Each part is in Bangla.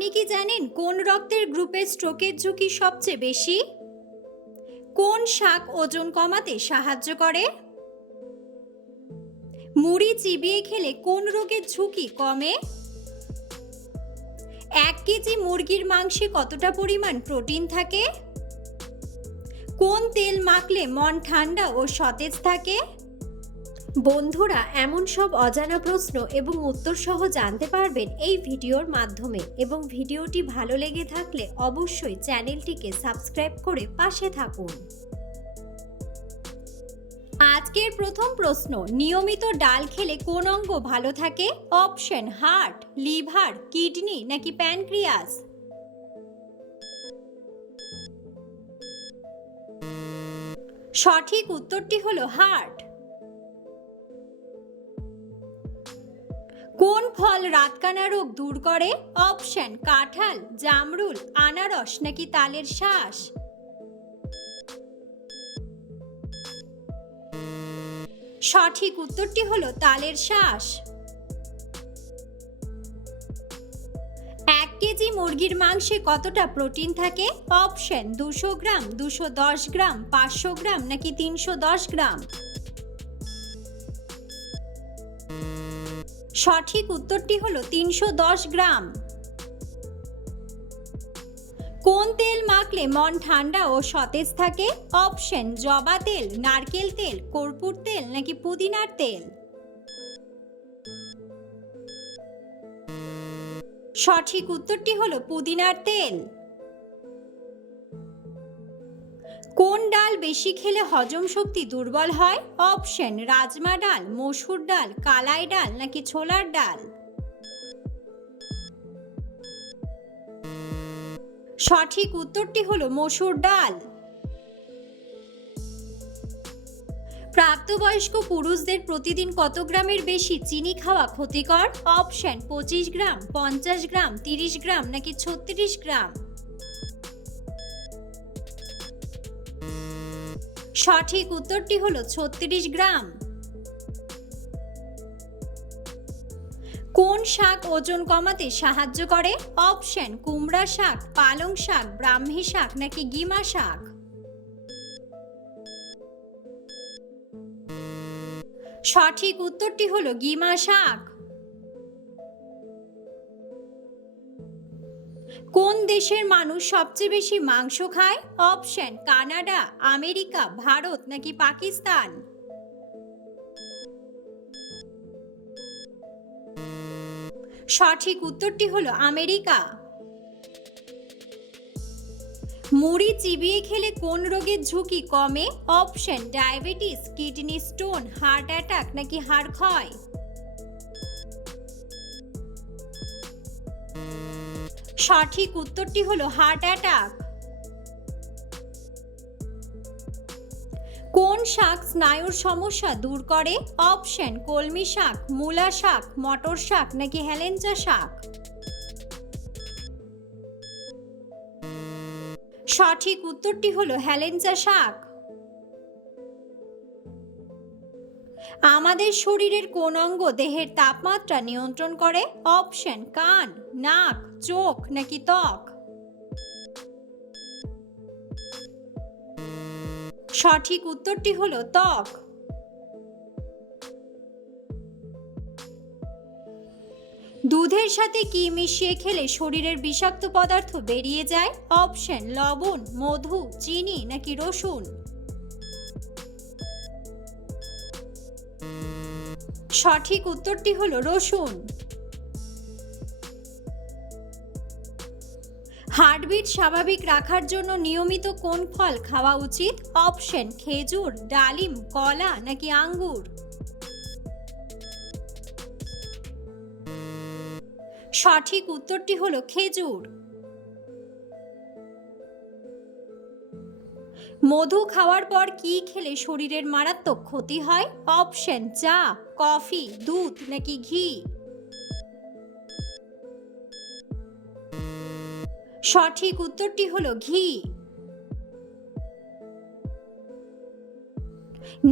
আপনি কি জানেন কোন রক্তের গ্রুপে স্ট্রোকের ঝুঁকি সবচেয়ে বেশি? কোন শাক ওজন কমাতে সাহায্য করে? মুড়ি চিবিয়ে খেলে কোন রোগের ঝুঁকি কমে? 1 কেজি মুরগির মাংসে কতটা পরিমাণ প্রোটিন থাকে? কোন তেল মাখলে মন ঠান্ডা ও সতেজ থাকে? বন্ধুরা, এমন সব অজানা প্রশ্ন এবং উত্তর সহ জানতে পারবেন এই ভিডিওর মাধ্যমে, এবং ভিডিওটি ভালো লেগে থাকলে অবশ্যই চ্যানেলটিকে সাবস্ক্রাইব করে পাশে থাকুন। আজকের প্রথম প্রশ্ন, নিয়মিত ডাল খেলে কোন অঙ্গ ভালো থাকে? অপশন: হার্ট, লিভার, কিডনি নাকি প্যানক্রিয়াস? সঠিক উত্তরটি হলো হার্ট। কোন ফল রাতকানা রোগ দূর করে? অপশন: কাঁঠাল, জামরুল, আনারস নাকি তালের শাঁস? সঠিক উত্তরটি হলো তালের শাঁস। 1 কেজি মুরগির মাংসে কতটা প্রোটিন থাকে? অপশন: 200 গ্রাম, 210 গ্রাম, 500 গ্রাম নাকি 310 গ্রাম? সঠিক উত্তরটি হলো 310 গ্রাম। কোন তেল মাখলে মন ঠান্ডা ও সতেজ থাকে? অপশন: জবা তেল, নারকেল তেল, কর্পূর তেল নাকি পুদিনার তেল? সঠিক উত্তরটি হলো পুদিনার তেল। কোন ডাল বেশি খেলে হজম শক্তি দুর্বল হয়? অপশন: রাজমা ডাল, মসুর ডাল, কালাই ডাল নাকি ছোলার ডাল? সঠিক উত্তরটি হলো মসুর ডাল। প্রাপ্তবয়স্ক পুরুষদের প্রতিদিন কত গ্রামের বেশি চিনি খাওয়া ক্ষতিকর? অপশন: 25 গ্রাম, 50 গ্রাম, 30 গ্রাম নাকি 36 গ্রাম? সঠিক উত্তরটি হলো 36 গ্রাম। কোন শাক ওজন কমাতে সাহায্য করে? অপশন: কুমড়া শাক, পালং শাক, ব্রাহ্মী শাক নাকি গিমা শাক? সঠিক উত্তরটি হলো গিমা শাক। কোন দেশের মানুষ সবচেয়ে বেশি মাংস খায়? অপশন: কানাডা, আমেরিকা, ভারত নাকি পাকিস্তান? সঠিক উত্তরটি হলো আমেরিকা। মুড়ি চিবিয়ে খেলে কোন রোগের ঝুঁকি কমে? Option: diabetes, kidney stone, heart attack নাকি হাড় ক্ষয়? সঠিক উত্তরটি হলো হার্ট অ্যাটাক। কোন শাক স্নায়ুর সমস্যা দূর করে? অপশন: কলমি শাক, মূলা শাক, মটর শাক নাকি হেলেঞ্চা শাক? সঠিক উত্তরটি হলো হেলেঞ্চা শাক। আমাদের শরীরের কোন অঙ্গ দেহের তাপমাত্রা নিয়ন্ত্রণ করে? অপশন: কান, নাক, চোখ নাকি ত্বক? সঠিক উত্তরটি হলো ত্বক। দুধের সাথে কি মিশিয়ে খেলে শরীরের বিষাক্ত পদার্থ বেরিয়ে যায়? অপশন: লবণ, মধু, চিনি নাকি রসুন? সঠিক উত্তরটি হলো রসুন। হার্টবিট স্বাভাবিক রাখার জন্য নিয়মিত কোন ফল খাওয়া উচিত? অপশন: খেজুর, ডালিম, কলা নাকি আঙ্গুর? সঠিক উত্তরটি হলো খেজুর। মধু খাওয়ার পর কি খেলে শরীরের মারাত্মক ক্ষতি হয়? অপশন: চা, কফি, দুধ নাকি ঘি? সঠিক উত্তরটি হলো ঘি।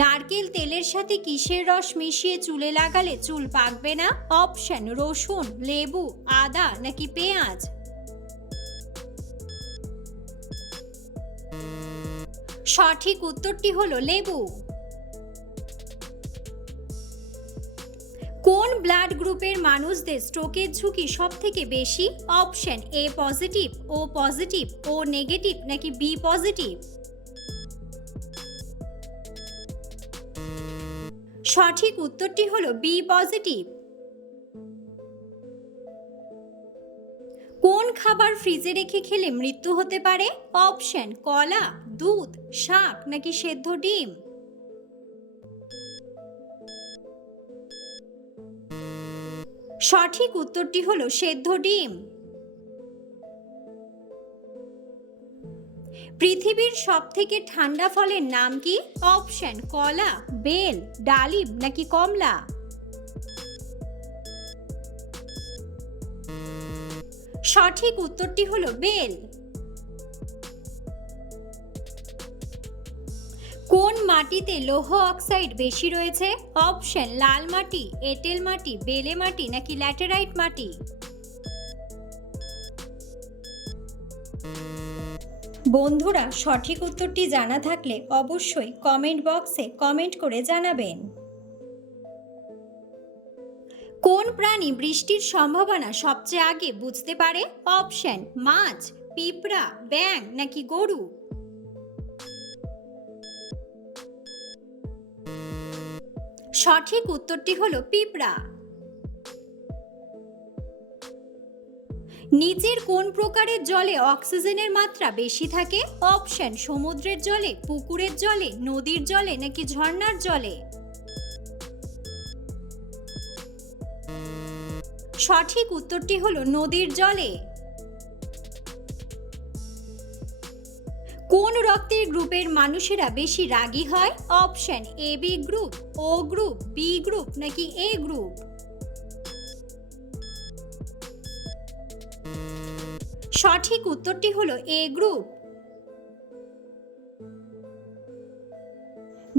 নারকেল তেলের সাথে কিসের রস মিশিয়ে চুলে লাগালে চুল পাকবে না? অপশন: রসুন, লেবু, আদা নাকি পেঁয়াজ? সঠিক উত্তরটি হলো লেবু। কোন ব্লাড গ্রুপের মানুষদের স্ট্রোকের ঝুঁকি সব থেকে বেশি? Option A positive, O positive, O negative নাকি বি পজিটিভ? সঠিক উত্তরটি হলো বি পজিটিভ। কোন খাবার ফ্রিজে রেখে খেলে মৃত্যু হতে পারে? অপশন কলা, দুধ, শাক নাকি সেদ্ধ ডিম? সঠিক উত্তরটি হলো সেদ্ধ ডিম। পৃথিবীর সবথেকে ঠান্ডা ফলের নাম কি? অপশন কলা, বেল, ডালিম নাকি কমলা? সঠিক উত্তরটি হলো বেল। কোন মাটিতে লৌহ অক্সাইড বেশি রয়েছে? অপশন লাল মাটি, এঁটেল মাটি, বেলে মাটি নাকি ল্যাটেরাইট মাটি? বন্ধুরা, সঠিক উত্তরটি জানা থাকলে অবশ্যই কমেন্ট বক্সে কমেন্ট করে জানাবেন। কোন প্রাণী বৃষ্টির সম্ভাবনা সবচেয়ে আগে বুঝতে পারে? অপশন মাছ, পিঁপড়া, ব্যাঙ নাকি গরু? সঠিক উত্তরটি হলো পিঁপড়া। নিচের কোন প্রকারের জলে অক্সিজেনের মাত্রা বেশি থাকে? অপশন সমুদ্রের জলে, পুকুরের জলে, নদীর জলে নাকি ঝর্ণার জলে? সঠিক উত্তরটি হলো নদীর জলে। কোন রক্তের গ্রুপের মানুষেরা বেশি রাগী হয়? Option A B group, O group, B group নাকি এ গ্রুপ? সঠিক উত্তরটি হলো এ গ্রুপ।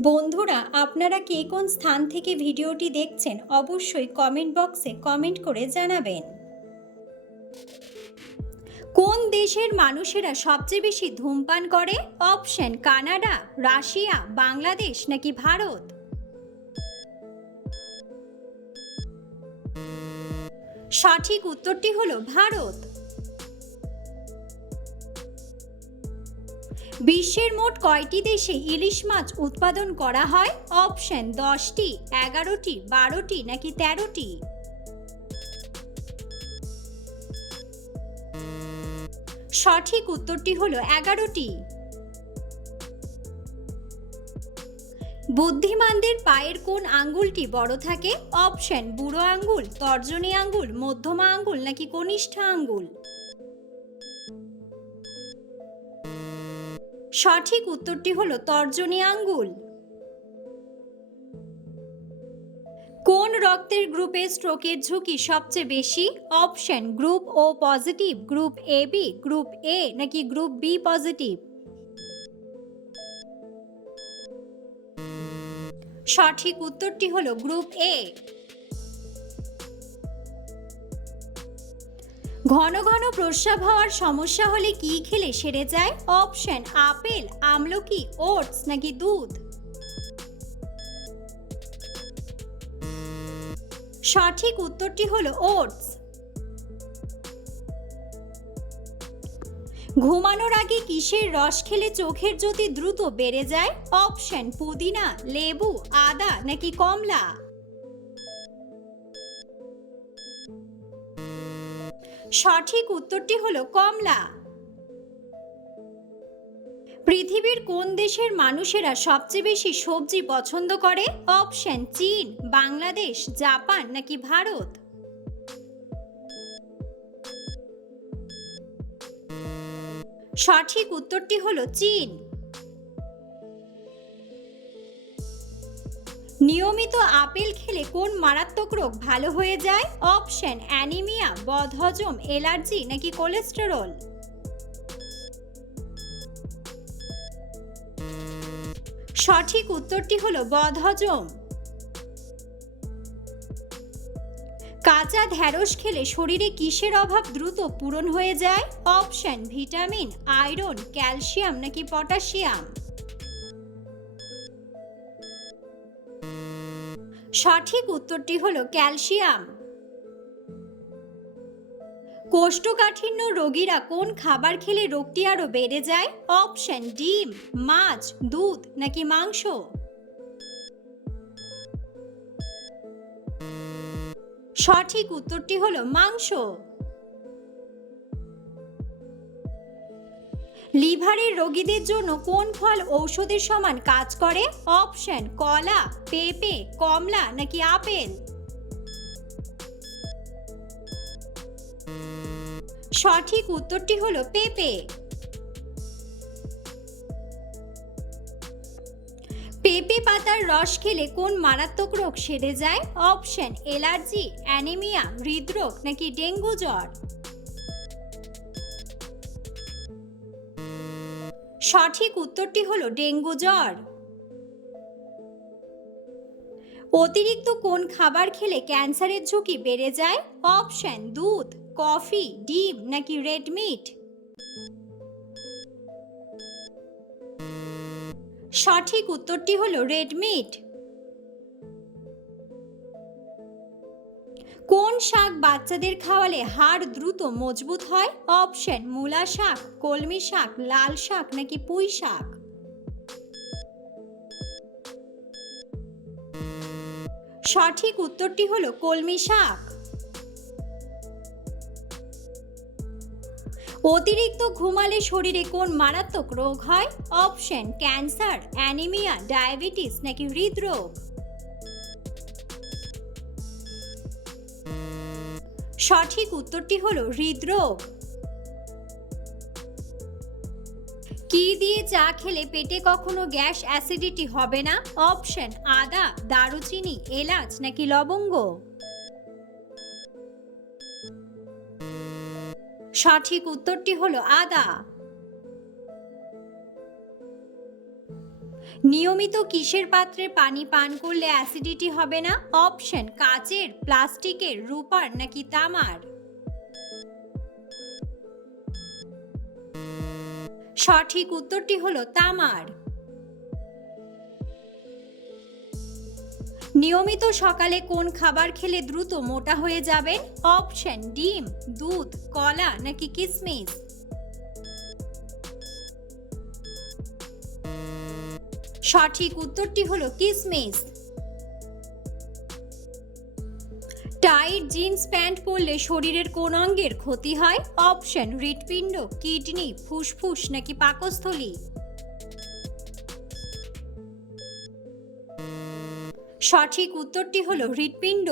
বন্ধুরা, আপনারা কে কোন স্থান থেকে ভিডিওটি দেখছেন অবশ্যই কমেন্ট বক্সে কমেন্ট করে জানাবেন। কোন দেশের মানুষেরা সবচেয়ে বেশি ধূমপান করে? অপশন কানাডা, রাশিয়া, বাংলাদেশ নাকি ভারত? সঠিক উত্তরটি হলো ভারত। বিশ্বের মোট কয়টি দেশে ইলিশ মাছ উৎপাদন করা হয়? অপশন 10টি, 11টি, 12টি নাকি 13টি? সঠিক উত্তরটি হলো 11টি। বুদ্ধিমানদের পায়ের কোন আঙ্গুলটি বড় থাকে? অপশন বুড়ো আঙ্গুল, তর্জনী আঙ্গুল, মধ্যমা আঙ্গুল নাকি কনিষ্ঠ আঙ্গুল? সঠিক উত্তরটি হলো তর্জনী আঙ্গুল। কোন রক্তের গ্রুপে স্ট্রোকের ঝুঁকি সবচেয়ে বেশি? Option group O positive, group A B, group A নাকি গ্রুপ বি পজিটিভ? সঠিক উত্তরটি হলো গ্রুপ এ। ঘন ঘন প্রস্রাব হওয়ার সমস্যা হলে কি খেলে সেরে যায়? অপশন আপেল, আমলকি, ওটস নাকি দুধ? সঠিক উত্তরটি হলো ওটস। ঘুমানোর আগে কিসের রস খেলে চোখের জ্যোতি দ্রুত বেড়ে যায়? অপশন পুদিনা, লেবু, আদা নাকি কমলা? সঠিক উত্তরটি হলো কমলা। পৃথিবীর কোন দেশের মানুষেরা সবচেয়ে বেশি সবজি পছন্দ করে? অপশন চীন, বাংলাদেশ, জাপান নাকি ভারত? সঠিক উত্তরটি হলো চীন। নিয়মিত আপেল খেলে কোন মারাত্মক রোগ ভালো হয়ে যায়? অপশন অ্যানিমিয়া, বদহজম, অ্যালার্জি নাকি কোলেস্টেরল? সঠিক উত্তরটি হলো বদহজম। কাঁচা ঢ্যাঁড়স খেলে শরীরে কিসের অভাব দ্রুত পূরণ হয়ে যায়? অপশন ভিটামিন, আয়রন, ক্যালসিয়াম নাকি পটাশিয়াম। সঠিক উত্তরটি হলো ক্যালসিয়াম। কোষ্ঠকাঠিন্য রোগীরা কোন খাবার খেলে রোগটি আরো বেড়ে যায়? অপশন ডিম, মাছ, দুধ নাকি মাংস। সঠিক উত্তরটি হলো মাংস। লিভারের রোগীদের জন্য কোন ফল ঔষধের সমান কাজ করে? অপশন কলা, পেঁপে, কমলা নাকি আপেল। সঠিক উত্তরটি হলো পেঁপে। পেঁপে পাতার রস খেলে কোন মারাত্মক রোগ সেরে যায়? অপশন অ্যালার্জি, অ্যানিমিয়া, হৃদরোগ নাকি ডেঙ্গু জ্বর। সঠিক উত্তরটি হলো ডেঙ্গু জ্বর। অতিরিক্ত কোন খাবার খেলে ক্যান্সারের ঝুঁকি বেড়ে যায়? অপশন দুধ, কফি, ডিম নাকি রেড মিট। সঠিক উত্তরটি হলো রেড মিট। কোন শাক বাচ্চাদের খাওয়ালে হাড় দ্রুত মজবুত হয়? অপশন মূলা শাক, কলমি শাক, লাল শাক নাকি পুঁই শাক। সঠিক উত্তরটি হলো কলমি শাক। অতিরিক্ত ঘুমালে শরীরে কোন মারাত্মক রোগ হয়? অপশন ক্যান্সার, অ্যানিমিয়া, ডায়াবেটিস নাকি হৃদরোগ। সঠিক উত্তরটি হলো হৃদরোগ। কি দিয়ে চা খেলে পেটে কখনো গ্যাস অ্যাসিডিটি হবে না? অপশন আদা, দারুচিনি, এলাচ নাকি লবঙ্গ। সঠিক উত্তরটি হলো আদা। নিয়মিত কিসের পাত্রে পানি পান করলে অ্যাসিডিটি হবে না? অপশন কাচের, প্লাস্টিকের, রূপার নাকি তামার। সঠিক উত্তরটি হলো তামার। নিয়মিত সকালে কোন খাবার খেলে দ্রুত মোটা হয়ে যাবেন? অপশন ডিম, দুধ, কলা নাকি কিশমিশ। সঠিক উত্তরটি হলো কিশমিশ। টাইট জিন্স প্যান্ট পরলে শরীরের কোন অঙ্গের ক্ষতি হয়? অপশন হৃৎপিণ্ড, কিডনি, ফুসফুস নাকি পাকস্থলী। সঠিক উত্তরটি হলো হৃৎপিণ্ড।